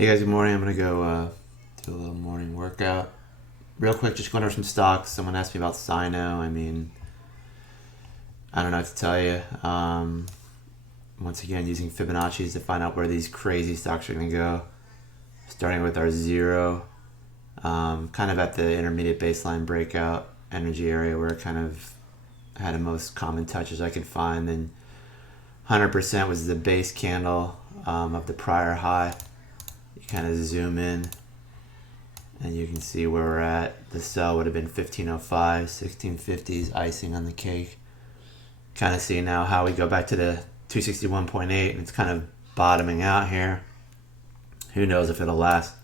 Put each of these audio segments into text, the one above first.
Hey guys, good morning. I'm gonna go do a little morning workout. Real quick, just going over some stocks. Someone asked me about Sino. I don't know what to tell you. Once again, using Fibonacci's to find out where these crazy stocks are gonna go. Starting with our zero, kind of at the intermediate baseline breakout energy area where it kind of had the most common touches I could find. Then 100% was the base candle of the prior high. You kind of zoom in and you can see where we're at. The sell would have been 1505, 1650s, icing on the cake. Kind of see now how we go back to the 261.8 and it's kind of bottoming out here. Who knows if it'll last.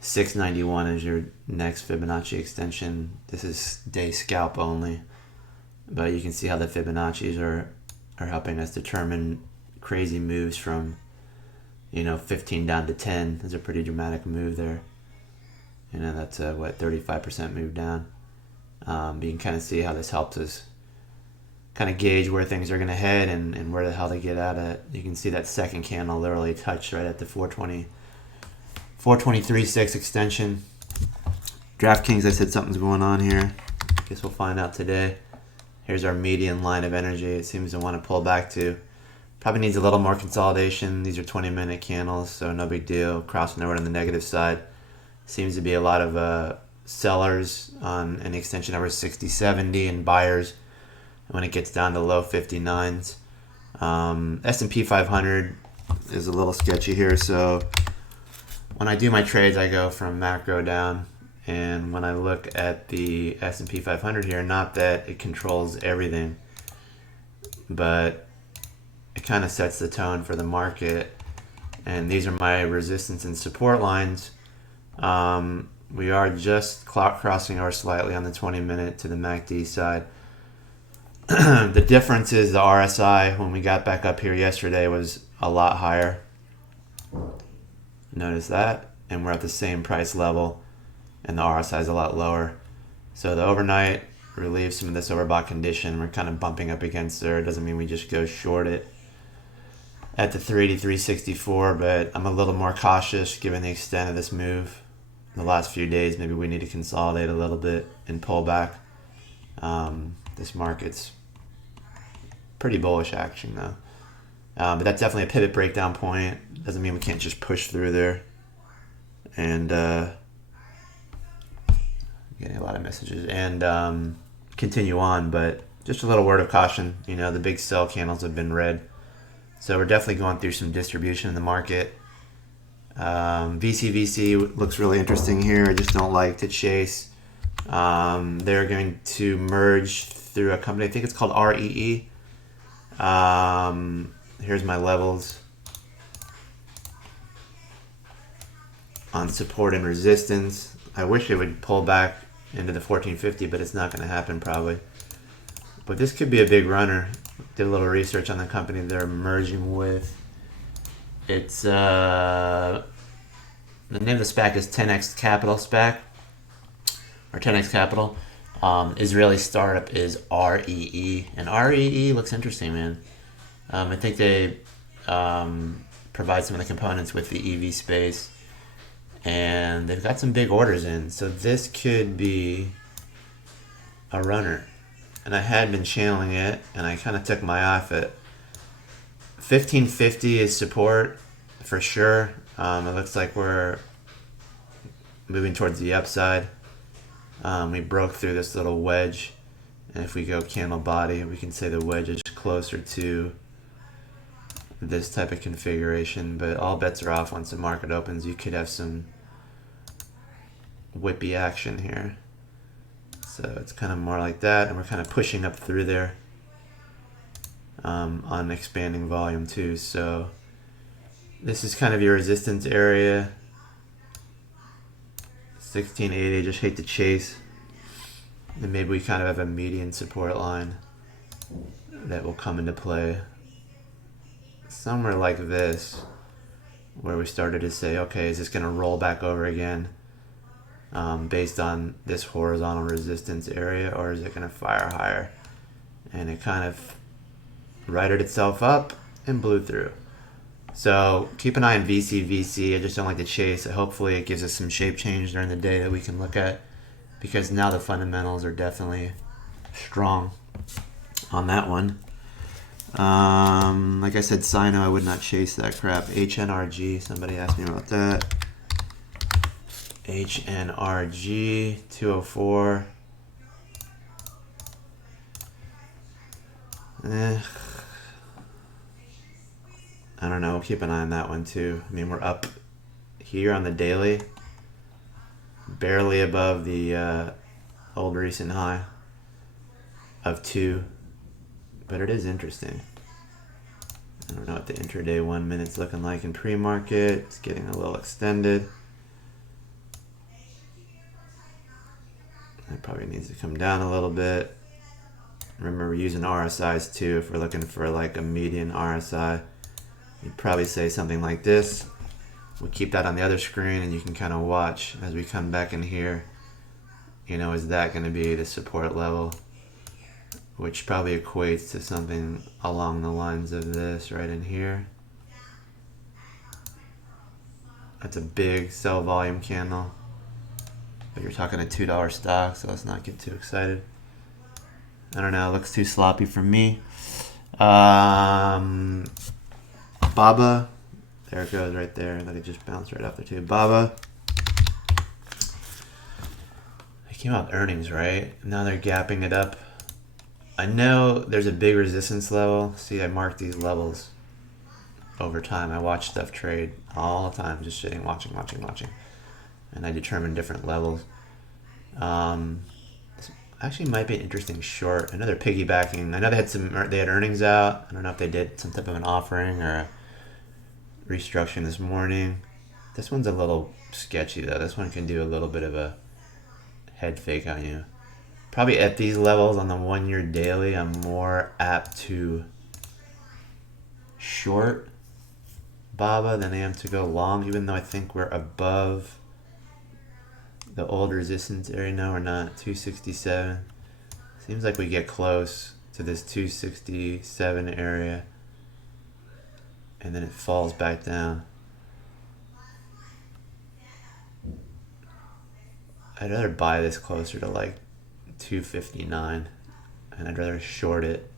691 is your next Fibonacci extension. This is day scalp only, but you can see how the Fibonacci's are helping us determine crazy moves from 15 down to 10 is a pretty dramatic move there. That's a 35% move down. But you can kind of see how this helps us kind of gauge where things are going to head and where the hell to get out at. You can see that second candle literally touched right at the 423.6 extension. DraftKings, I said something's going on here. Guess we'll find out today. Here's our median line of energy. It seems to want to pull back to. Probably needs a little more consolidation. These are 20-minute candles, so no big deal. Crossing over on the negative side. Seems to be a lot of sellers on an extension over 60-70 and buyers when it gets down to low 59s. S&P 500 is a little sketchy here, so when I do my trades, I go from macro down. And when I look at the S&P 500 here, not that it controls everything, but it kind of sets the tone for the market. And these are my resistance and support lines. We are just crossing over slightly on the 20-minute to the MACD side. The difference is the RSI, when we got back up here yesterday, was a lot higher. Notice that. And we're at the same price level, and the RSI is a lot lower. So the overnight relieves some of this overbought condition. We're kind of bumping up against there. It doesn't mean we just go short it at the 383.64, but I'm a little more cautious given the extent of this move. In the last few days, maybe we need to consolidate a little bit and pull back. This market's pretty bullish action though. But that's definitely a pivot breakdown point. Doesn't mean we can't just push through there. And getting a lot of messages and continue on, but just a little word of caution. The big sell candles have been red, so we're definitely going through some distribution in the market. VCVC looks really interesting here. I just don't like to chase. They're going to merge through a company. I think it's called REE. Here's my levels on support and resistance. I wish it would pull back into the 1450, but it's not going to happen probably. But this could be a big runner. Did a little research on the company they're merging with. It's the name of the SPAC is 10x Capital SPAC, or 10x Capital. Israeli startup is REE, and REE looks interesting, man. I think they provide some of the components with the EV space, and they've got some big orders in. So this could be a runner. And I had been channeling it, and I kind of took my eye off it. 1550 is support for sure. It looks like we're moving towards the upside. We broke through this little wedge, and if we go candle body, we can say the wedge is closer to this type of configuration, but all bets are off once the market opens. You could have some whippy action here. So it's kind of more like that, and we're kind of pushing up through there on expanding volume too. So this is kind of your resistance area. 1680, just hate to chase. And maybe we kind of have a median support line that will come into play somewhere like this, where we started to say, okay, is this going to roll back over again based on this horizontal resistance area, or is it going to fire higher? And it kind of righted itself up and blew through. So keep an eye on VC. I just don't like to chase. Hopefully it gives us some shape change during the day that we can look at, because now the fundamentals are definitely strong on that one. Like I said, Sino, I would not chase that crap. HNRG, somebody asked me about that. HNRG 204. I don't know. Keep an eye on that one too. I mean, we're up here on the daily, barely above the old recent high of 2, but it is interesting. I don't know what the intraday 1 minute's looking like in pre-market. It's getting a little extended. It probably needs to come down a little bit. Remember, we're using RSIs too. If we're looking for like a median RSI, you'd probably say something like this. We'll keep that on the other screen, and you can kind of watch as we come back in here. You know, is that going to be the support level? Which probably equates to something along the lines of this right in here. That's a big sell volume candle. But you're talking a $2 stock, so let's not get too excited. I don't know, it looks too sloppy for me. BABA, there it goes right there. Let it just bounce right off there too. BABA. They came out with earnings, right? Now they're gapping it up. I know there's a big resistance level. See, I marked these levels over time. I watch stuff trade all the time, just sitting, watching. And I determine different levels. This actually might be an interesting short. I know they're piggybacking. I know they had earnings out. I don't know if they did some type of an offering or a restructuring this morning. This one's a little sketchy though. This one can do a little bit of a head fake on you. Probably at these levels on the 1 year daily, I'm more apt to short BABA than I am to go long, even though I think we're above the old resistance area. No, we're not. 267. Seems like we get close to this 267 area, and then it falls back down. I'd rather buy this closer to like 259, and I'd rather short it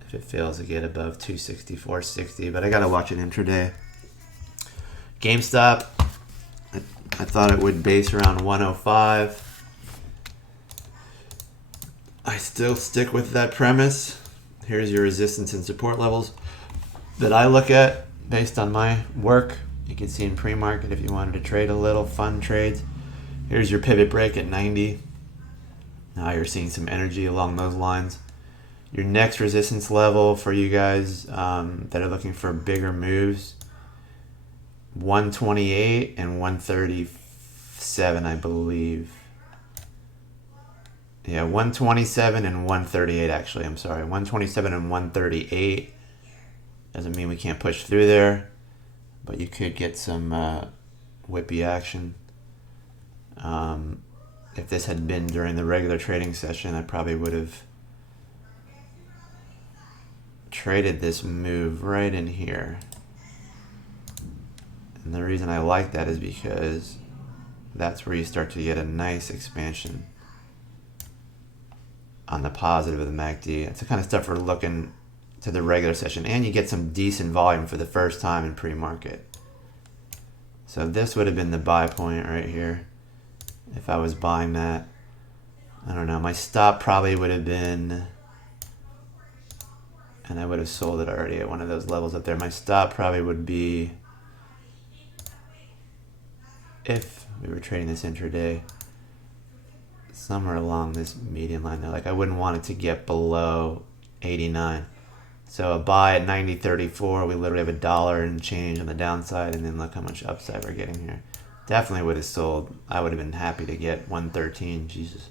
if it fails to get above 264.60, but I gotta watch it intraday. GameStop, I thought it would base around 105. I still stick with that premise. Here's your resistance and support levels that I look at based on my work. You can see in pre-market if you wanted to trade a little fun trades. Here's your pivot break at 90. Now you're seeing some energy along those lines. Your next resistance level for you guys that are looking for bigger moves, 128 and 137, I believe. Yeah, 127 and 138 actually. I'm sorry, 127 and 138. Doesn't mean we can't push through there, but you could get some whippy action. If this had been during the regular trading session, I probably would have traded this move right in here. And the reason I like that is because that's where you start to get a nice expansion on the positive of the MACD. It's the kind of stuff we're looking to the regular session, and you get some decent volume for the first time in pre-market. So this would have been the buy point right here. If I was buying that, I don't know, my stop probably would have been, and I would have sold it already at one of those levels up there. My stop probably would be, if we were trading this intraday, somewhere along this median line there. Like I wouldn't want it to get below 89. So a buy at 90.34, we literally have $1 and change on the downside, and then look how much upside we're getting here. Definitely would have sold. I would have been happy to get 113. Jesus.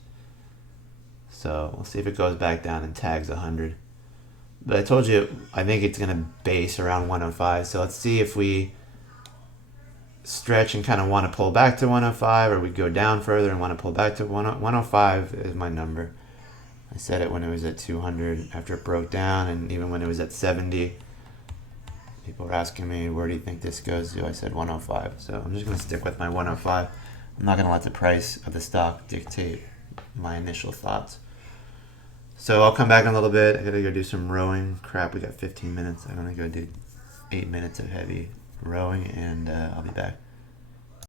So we'll see if it goes back down and tags 100. But I told you, I think it's going to base around 105. So let's see if we stretch and kind of want to pull back to 105, or we go down further and want to pull back to 105 is my number. I said it when it was at 200 after it broke down, and even when it was at 70. People were asking me, where do you think this goes to? I said 105. So I'm just going to stick with my 105. I'm not going to let the price of the stock dictate my initial thoughts. So I'll come back in a little bit. I got to go do some rowing. Crap, we got 15 minutes. I'm going to go do 8 minutes of heavy rowing, and I'll be back.